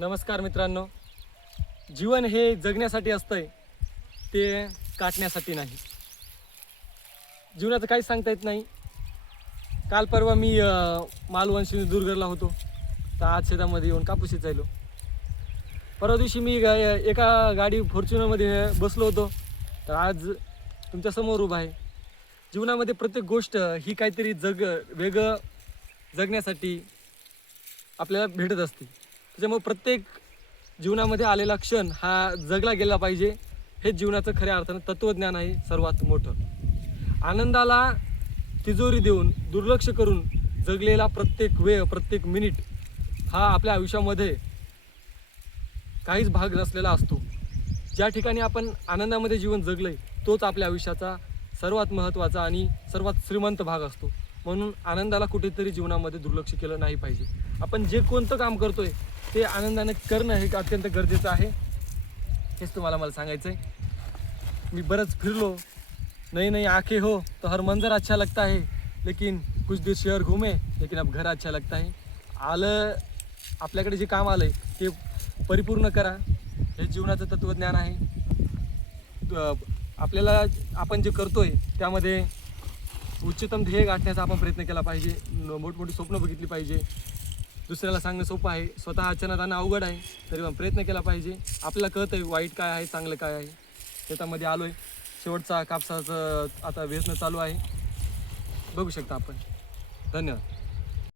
नमस्कार मित्रांनो. जीवन हे जगण्यासाठी असतंय, ते काटण्यासाठी नाही. जीवनाचं काहीच सांगता येत नाही. काल परवा मी मालवण सिंधुदुर्गला होतो, तर आज शेतामध्ये येऊन कापूस वेचायलो. परवा दिवशी मी एका गाडी फॉर्च्युनरमध्ये बसलो होतो, तर आज तुमच्यासमोर उभा आहे. जीवनामध्ये प्रत्येक गोष्ट ही काहीतरी वेगळं जगण्यासाठी आपल्याला भेटत असते. त्याच्यामुळे प्रत्येक जीवनामध्ये आलेला क्षण हा जगला गेला पाहिजे. हे जीवनाचं खऱ्या अर्थानं तत्त्वज्ञान आहे सर्वात मोठं. आनंदाला तिजोरी देऊन दुर्लक्ष करून जगलेला प्रत्येक वेळ, प्रत्येक मिनिट हा आपल्या आयुष्यामध्ये काहीच भाग नसलेला असतो. ज्या ठिकाणी आपण आनंदामध्ये जीवन जगलंय तोच आपल्या आयुष्याचा सर्वात महत्त्वाचा आणि सर्वात श्रीमंत भाग असतो. म्हणून आनंदाला कुठेतरी जीवनामध्ये दुर्लक्ष केलं नाही पाहिजे. आपण जे कोणतं काम करतोय ते आनंदाने करणं हे अत्यंत गरजेचं आहे. हेच तुम्हाला मला सांगायचं आहे. मी बरंच फिरलो. नई नई आंखें हो तो हर मंजर अच्छा लगता है, लेकिन कुछ दूर शहर घूमे लेकिन अब घर अच्छा लगता है. आपल्याकडे जे काम आलंय ते परिपूर्ण करा. हे जीवनाचं तत्त्वज्ञान आहे. आपल्याला आपण जे करतोय त्यामध्ये उच्चतम ध्येय गाठण्याचा आपण प्रयत्न केला पाहिजे. मोठमोठी स्वप्न बघितली पाहिजे. दुसऱ्याला सांगणं सोपं आहे, स्वतः आचरणात आणणं अवघड आहे. तरी पण प्रयत्न केला पाहिजे. आपल्याला कळतं आहे वाईट काय आहे, चांगलं काय आहे. शेतामध्ये आलो आहे. शेवटचा कापसाचं आता वेचणं चालू आहे. बघू शकता आपण. धन्यवाद.